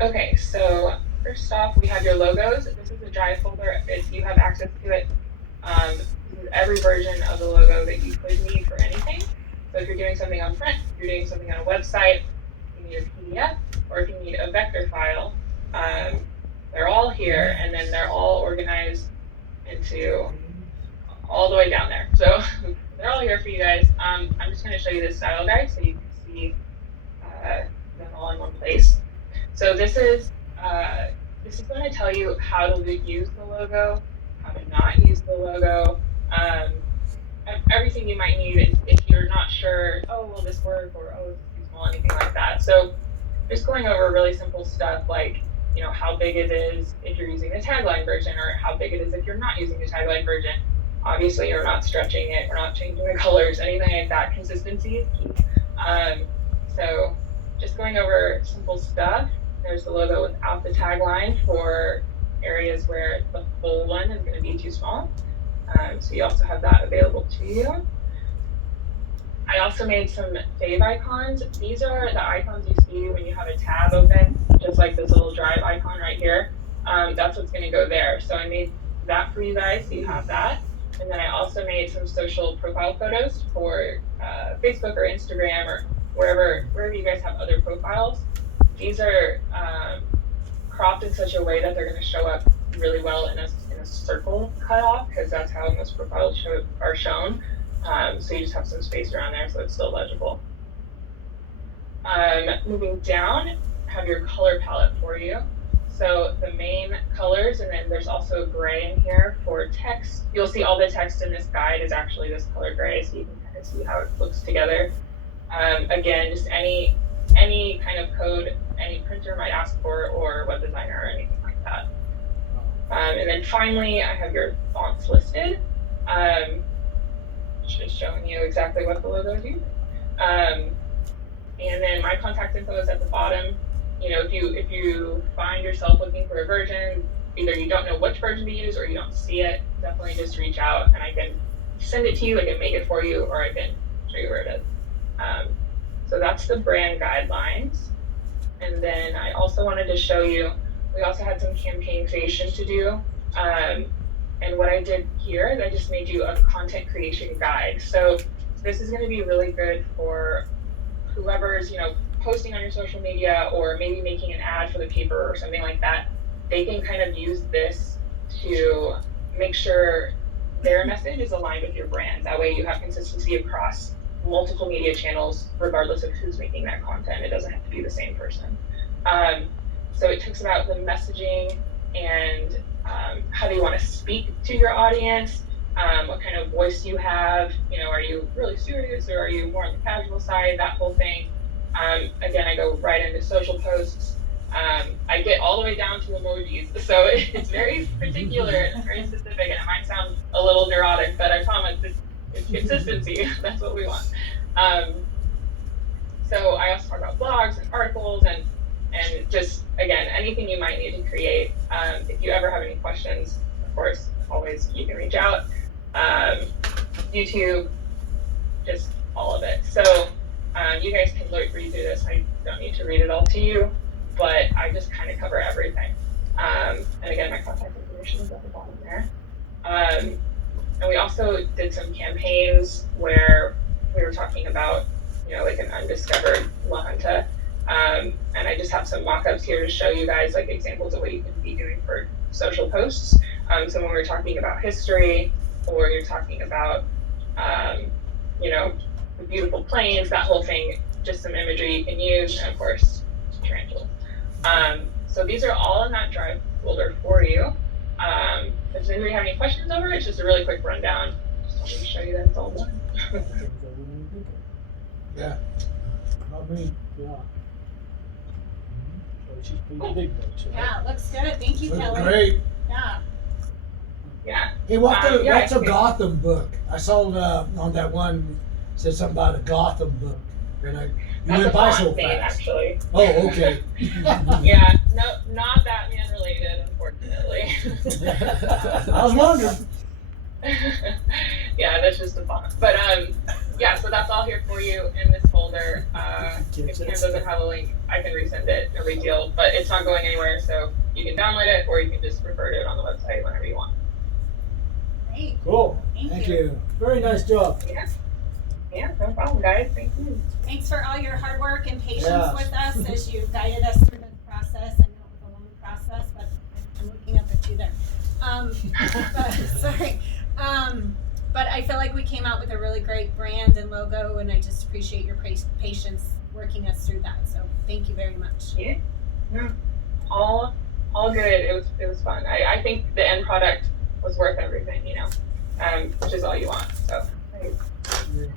Okay, so first off, we have your logos. This is a drive folder. You have access to it. This is every version of the logo that you could need for anything. So if you're doing something on print, if you're doing something on a website, if you need a PDF, or if you need a vector file, they're all here, and then they're all organized into all the way down there. So they're all here for you guys. I'm just going to show you this style guide so you can see them all in one place. So this is going to tell you how to use the logo, how to not use the logo, everything you might need if you're not sure, oh, will this work, or oh, it's too small, anything like that. So just going over really simple stuff like, you know, how big it is if you're using the tagline version, or how big it is if you're not using the tagline version. Obviously, you're not stretching it, we're not changing the colors, anything like that. Consistency is key. So just going over simple stuff. There's the logo without the tagline for areas where the full one is going to be too small. So you also have that available to you. I also made some fave icons. These are the icons you see when you have a tab open, just like this little drive icon right here. That's what's going to go there. So I made that for you guys, so you have that. And then I also made some social profile photos for Facebook or Instagram or wherever you guys have other profiles. These are cropped in such a way that they're going to show up really well in a circle cutoff, because that's how most profiles are shown. So you just have some space around there so it's still legible. Moving down, I have your color palette for you. So the main colors, and then there's also gray in here for text. You'll see all the text in this guide is actually this color gray, so you can kind of see how it looks together. Again, just any kind of code any printer might ask for, or web designer, or anything like that. And then finally, I have your fonts listed. Just showing you exactly what the logo do. And then my contact info is at the bottom. You know, if you find yourself looking for a version, either you don't know which version to use or you don't see it, definitely just reach out and I can send it to you, I can make it for you, or I can show you where it is. So that's the brand guidelines. And then I also wanted to show you, we also had some campaign creation to do. And what I did here is I just made you a content creation guide. So this is going to be really good for whoever's, you know, posting on your social media, or maybe making an ad for the paper or something like that. They can kind of use this to make sure their message is aligned with your brand. That way you have consistency across multiple media channels, regardless of who's making that content. It doesn't have to be the same person. So it talks about the messaging and how do you want to speak to your audience, what kind of voice you have, you know, are you really serious or are you more on the casual side, that whole thing. Again, I go right into social posts. I get all the way down to emojis, so it's very particular and very specific, and it might sound a little neurotic, but I promise it's consistency. That's what we want. So I also talk about blogs and articles and just, again, anything you might need to create. If you ever have any questions, of course, always you can reach out. YouTube, just all of it. So you guys can read through this. I don't need to read it all to you, but I just kind of cover everything. And again, my contact information is at the bottom there. And we also did some campaigns where we were talking about, you know, like an undiscovered La Junta. And I just have some mock-ups here to show you guys like examples of what you can be doing for social posts. So when we're talking about history, or you're talking about, you know, the beautiful plains, that whole thing, just some imagery you can use, and of course, tarantulas. So these are all in that drive folder for you. Does anybody have any questions over it? It's just a really quick rundown. Just wanted to show you that it's all done. Yeah. I mean, yeah. So she's pretty big though, so. Yeah, it looks good. Thank you, Kelly. Great. Yeah. Yeah. Hey, what's a okay. Gotham book? I saw on that one, said something about a Gotham book. And you That's went a by font so name, fast. actually. Oh, okay. Yeah, no, not Batman related, unfortunately. I was wondering. Yeah, that's just a font. But yeah, so that's all here for you in this folder. kids. If Cam doesn't have a link, I can resend it, no big deal, but it's not going anywhere, so you can download it or you can just refer to it on the website whenever you want. Great. Cool. Thank Thank you. Very nice job. Yeah, no problem, guys. Thank you. Thanks for all your hard work and patience Yes. with us as you guided us through the process. I know it was a long process, but I'm looking up at you there. Sorry. But I feel like we came out with a really great brand and logo, and I just appreciate your patience working us through that. So thank you very much. Yeah. No, all good. It was fun. I think the end product was worth everything, which is all you want. So. Yeah.